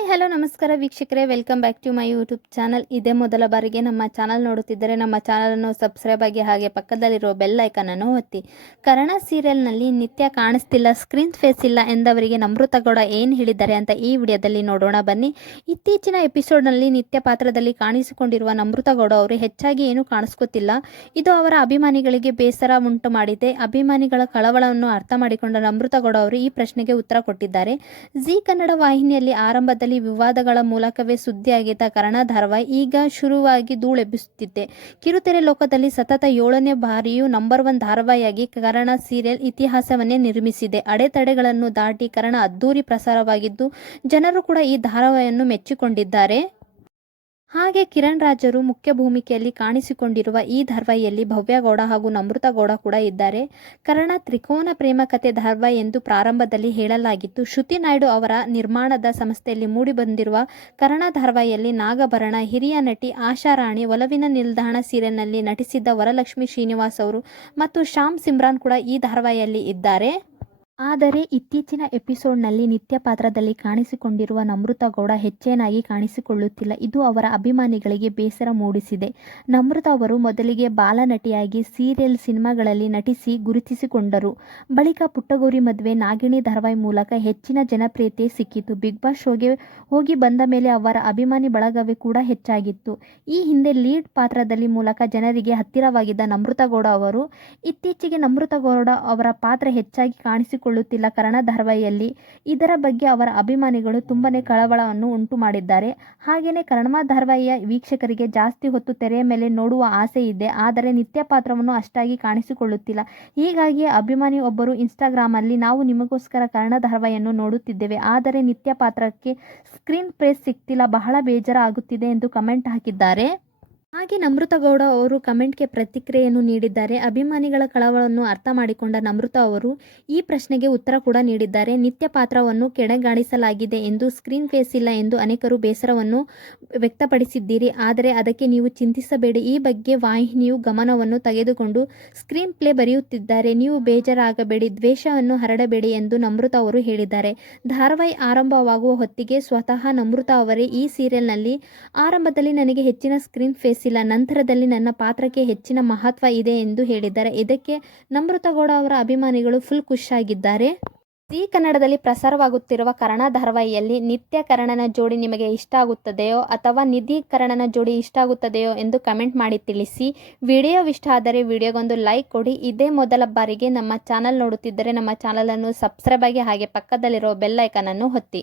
Hi, hello, ನಮಸ್ಕಾರ ವೀಕ್ಷಕರೇ. Welcome back to my YouTube channel ಇದೇ ಮೊದಲ ಬಾರಿಗೆ ನಮ್ಮ ಚಾನಲ್ ನೋಡುತ್ತಿದ್ದರೆ ನಮ್ಮ ಚಾನಲನ್ನು ಸಬ್ಸ್ಕ್ರೈಬ್ ಆಗಿ ಹಾಗೆ ಪಕ್ಕದಲ್ಲಿರೋ ಬೆಲ್ ಐಕನನ್ನು ಒತ್ತಿ. ಕರ್ಣ ಸೀರಿಯಲ್ನಲ್ಲಿ ನಿತ್ಯ ಕಾಣಿಸ್ತಿಲ್ಲ ಸ್ಕ್ರೀನ್ ಫೇಸ್ ಇಲ್ಲ ಎಂದವರಿಗೆ ನಮೃತ ಗೌಡ ಏನು ಹೇಳಿದ್ದಾರೆ ಅಂತ ಈ ವಿಡಿಯೋದಲ್ಲಿ ನೋಡೋಣ. ಬನ್ನಿ, ಇತ್ತೀಚಿನ ಎಪಿಸೋಡ್ನಲ್ಲಿ ನಿತ್ಯ ಪಾತ್ರದಲ್ಲಿ ಕಾಣಿಸಿಕೊಂಡಿರುವ ನಮೃತ ಗೌಡ ಅವರು ಹೆಚ್ಚಾಗಿ ಏನು ಕಾಣಿಸ್ಕೊತಿಲ್ಲ. ಇದು ಅವರ ಅಭಿಮಾನಿಗಳಿಗೆ ಬೇಸರ ಉಂಟು ಮಾಡಿದೆ. ಅಭಿಮಾನಿಗಳ ಕಳವಳವನ್ನು ಅರ್ಥ ಮಾಡಿಕೊಂಡ ನಮೃತ ಗೌಡ ಅವರು ಈ ಪ್ರಶ್ನೆಗೆ ಉತ್ತರ ಕೊಟ್ಟಿದ್ದಾರೆ. ಜಿ ಕನ್ನಡ ವಾಹಿನಿಯಲ್ಲಿ ಆರಂಭದಲ್ಲಿ ವಿವಾದಗಳ ಮೂಲಕವೇ ಸುದ್ದಿಯಾಗಿದ್ದ ಕಾರಣ ಧಾರವಾಹಿ ಈಗ ಶುರುವಾಗಿ ಧೂಳೆಬ್ಬಿಸುತ್ತಿದೆ. ಕಿರುತೆರೆ ಲೋಕದಲ್ಲಿ ಸತತ ಏಳನೇ ಬಾರಿಯೂ ನಂಬರ್ ಒನ್ ಧಾರಾವಾಹಿಯಾಗಿ ಕರ್ಣ ಸೀರಿಯಲ್ ಇತಿಹಾಸವನ್ನೇ ನಿರ್ಮಿಸಿದೆ. ಅಡೆತಡೆಗಳನ್ನು ದಾಟಿ ಕರ್ಣ ಅದ್ದೂರಿ ಪ್ರಸಾರವಾಗಿದ್ದು, ಜನರು ಕೂಡ ಈ ಧಾರಾವಾಹಿಯನ್ನು ಮೆಚ್ಚಿಕೊಂಡಿದ್ದಾರೆ. ಹಾಗೆ ಕಿರಣ್ ರಾಜರು ಮುಖ್ಯ ಭೂಮಿಕೆಯಲ್ಲಿ ಕಾಣಿಸಿಕೊಂಡಿರುವ ಈ ಧಾರ್ವಾಹಿಯಲ್ಲಿ ಭವ್ಯ ಗೌಡ ಹಾಗೂ ನಮೃತ ಗೌಡ ಕೂಡ ಇದ್ದಾರೆ. ಕರ್ಣ ತ್ರಿಕೋನ ಪ್ರೇಮ ಕಥೆ ಎಂದು ಪ್ರಾರಂಭದಲ್ಲಿ ಹೇಳಲಾಗಿತ್ತು. ಶ್ರುತಿ ನಾಯ್ಡು ಅವರ ನಿರ್ಮಾಣದ ಸಂಸ್ಥೆಯಲ್ಲಿ ಮೂಡಿಬಂದಿರುವ ಕರ್ಣ ಧಾರವಾಹಿಯಲ್ಲಿ ನಾಗಭರಣ, ಹಿರಿಯ ನಟಿ ಆಶಾರಾಣಿ ಒಲವಿನ ನಿಲ್ದಾಣ ಸೀರಿಯಲ್ನಲ್ಲಿ ನಟಿಸಿದ್ದ ವರಲಕ್ಷ್ಮಿ ಶ್ರೀನಿವಾಸ್ ಅವರು ಮತ್ತು ಶ್ಯಾಮ್ ಸಿಮ್ರಾನ್ ಕೂಡ ಈ ಧಾರಾವಾಹಿಯಲ್ಲಿ ಇದ್ದಾರೆ. ಆದರೆ ಇತ್ತೀಚಿನ ಎಪಿಸೋಡ್ನಲ್ಲಿ ನಿತ್ಯ ಪಾತ್ರದಲ್ಲಿ ಕಾಣಿಸಿಕೊಂಡಿರುವ ನಮೃತ ಗೌಡ ಹೆಚ್ಚೇನಾಗಿ ಕಾಣಿಸಿಕೊಳ್ಳುತ್ತಿಲ್ಲ. ಇದು ಅವರ ಅಭಿಮಾನಿಗಳಿಗೆ ಬೇಸರ ಮೂಡಿಸಿದೆ. ನಮೃತ ಅವರು ಮೊದಲಿಗೆ ಬಾಲನಟಿಯಾಗಿ ಸೀರಿಯಲ್ ಸಿನಿಮಾಗಳಲ್ಲಿ ನಟಿಸಿ ಗುರುತಿಸಿಕೊಂಡರು. ಬಳಿಕ ಪುಟ್ಟಗೌರಿ ಮದುವೆ ನಾಗಿಣಿ ಧಾರಾವಾಹಿ ಮೂಲಕ ಹೆಚ್ಚಿನ ಜನಪ್ರಿಯತೆ ಸಿಕ್ಕಿತು. ಬಿಗ್ ಬಾಸ್ ಶೋಗೆ ಹೋಗಿ ಬಂದ ಮೇಲೆ ಅವರ ಅಭಿಮಾನಿ ಬಳಗವೇ ಕೂಡ ಹೆಚ್ಚಾಗಿತ್ತು. ಈ ಹಿಂದೆ ಲೀಡ್ ಪಾತ್ರದಲ್ಲಿ ಮೂಲಕ ಜನರಿಗೆ ಹತ್ತಿರವಾಗಿದ್ದ ನಮೃತ ಗೌಡ ಅವರು, ಇತ್ತೀಚೆಗೆ ನಮೃತ ಗೌಡ ಅವರ ಪಾತ್ರ ಹೆಚ್ಚಾಗಿ ಕಾಣಿಸಿಕೊಳ್ಳುತ್ತಿಲ್ಲ ಕನ್ನಡ ಧಾರಾವಾಹಿಯಲ್ಲಿ ಇದರ ಬಗ್ಗೆ ಅವರ ಅಭಿಮಾನಿಗಳು ತುಂಬನೇ ಕಳವಳವನ್ನು ಉಂಟು ಮಾಡಿದ್ದಾರೆ ಹಾಗೆಯೇ ಕನ್ನಡ ವೀಕ್ಷಕರಿಗೆ ಜಾಸ್ತಿ ಹೊತ್ತು ತೆರೆಯ ಮೇಲೆ ನೋಡುವ ಆಸೆ ಇದೆ. ಆದರೆ ನಿತ್ಯ ಪಾತ್ರವನ್ನು ಅಷ್ಟಾಗಿ ಕಾಣಿಸಿಕೊಳ್ಳುತ್ತಿಲ್ಲ. ಹೀಗಾಗಿ ಅಭಿಮಾನಿ ಒಬ್ಬರು ಇನ್ಸ್ಟಾಗ್ರಾಮಲ್ಲಿ, ನಾವು ನಿಮಗೋಸ್ಕರ ಕರ್ಣ ಧಾರಾವಾಹಿಯನ್ನು ನೋಡುತ್ತಿದ್ದೇವೆ. ಆದರೆ ನಿತ್ಯ ಪಾತ್ರಕ್ಕೆ ಸ್ಕ್ರೀನ್ ಪ್ರೇಸ್ ಸಿಗ್ತಿಲ್ಲ ಬಹಳ ಬೇಜಾರಾಗುತ್ತಿದೆ ಎಂದು ಕಮೆಂಟ್ ಹಾಕಿದ್ದಾರೆ. ಹಾಗೆ ನಮೃತ ಗೌಡ ಅವರು ಕಮೆಂಟ್ಗೆ ಪ್ರತಿಕ್ರಿಯೆಯನ್ನು ನೀಡಿದ್ದಾರೆ. ಅಭಿಮಾನಿಗಳ ಕಳವಳವನ್ನು ಅರ್ಥ ಮಾಡಿಕೊಂಡ ನಮೃತ ಅವರು ಈ ಪ್ರಶ್ನೆಗೆ ಉತ್ತರ ಕೂಡ ನೀಡಿದ್ದಾರೆ. ನಿತ್ಯ ಪಾತ್ರವನ್ನು ಕೆಡೆಗಾಣಿಸಲಾಗಿದೆ ಎಂದು, ಸ್ಕ್ರೀನ್ ಫೇಸ್ ಇಲ್ಲ ಎಂದು ಅನೇಕರು ಬೇಸರವನ್ನು ವ್ಯಕ್ತಪಡಿಸಿದ್ದೀರಿ. ಆದರೆ ಅದಕ್ಕೆ ನೀವು ಚಿಂತಿಸಬೇಡಿ. ಈ ಬಗ್ಗೆ ವಾಹಿನಿಯು ಗಮನವನ್ನು ತೆಗೆದುಕೊಂಡು ಸ್ಕ್ರೀನ್ ಪ್ಲೇ ಬರೆಯುತ್ತಿದ್ದಾರೆ. ನೀವು ಬೇಜಾರಾಗಬೇಡಿ, ದ್ವೇಷವನ್ನು ಹರಡಬೇಡಿ ಎಂದು ನಮೃತ ಅವರು ಹೇಳಿದ್ದಾರೆ. ಧಾರಾವಾಹಿ ಆರಂಭವಾಗುವ ಹೊತ್ತಿಗೆ ಸ್ವತಃ ನಮೃತ ಅವರೇ ಈ ಸೀರಿಯಲ್ನಲ್ಲಿ ಆರಂಭದಲ್ಲಿ ನನಗೆ ಹೆಚ್ಚಿನ ಸ್ಕ್ರೀನ್ ಫೇಸ್ ಇಲ್ಲ ನಂತರದಲ್ಲಿ ನನ್ನ ಪಾತ್ರಕ್ಕೆ ಹೆಚ್ಚಿನ ಮಹತ್ವ ಇದೆ ಎಂದು ಹೇಳಿದ್ದಾರೆ. ಇದಕ್ಕೆ ನಮೃತ ಗೌಡ ಅವರ ಅಭಿಮಾನಿಗಳು ಫುಲ್ ಖುಷಿಯಾಗಿದ್ದಾರೆ. ಈ ಕನ್ನಡದಲ್ಲಿ ಪ್ರಸಾರವಾಗುತ್ತಿರುವ ಕರ್ಣ ಧಾರವಾಹಿಯಲ್ಲಿ ನಿತ್ಯ ಕರ್ಣನ ಜೋಡಿ ನಿಮಗೆ ಇಷ್ಟ ಆಗುತ್ತದೆಯೋ ಅಥವಾ ನಿಧಿ ಕರ್ಣನ ಜೋಡಿ ಇಷ್ಟ ಆಗುತ್ತದೆಯೋ ಎಂದು ಕಮೆಂಟ್ ಮಾಡಿ ತಿಳಿಸಿ. ವಿಡಿಯೋ ಇಷ್ಟ ಆದರೆ ವಿಡಿಯೋಗೊಂದು ಲೈಕ್ ಕೊಡಿ. ಇದೇ ಮೊದಲ ಬಾರಿಗೆ ನಮ್ಮ ಚಾನಲ್ ನೋಡುತ್ತಿದ್ದರೆ ನಮ್ಮ ಚಾನಲನ್ನು ಸಬ್ಸ್ಕ್ರೈಬ್ ಆಗಿ ಹಾಗೆ ಪಕ್ಕದಲ್ಲಿರೋ ಬೆಲ್ಲೈಕನನ್ನು ಹೊತ್ತಿ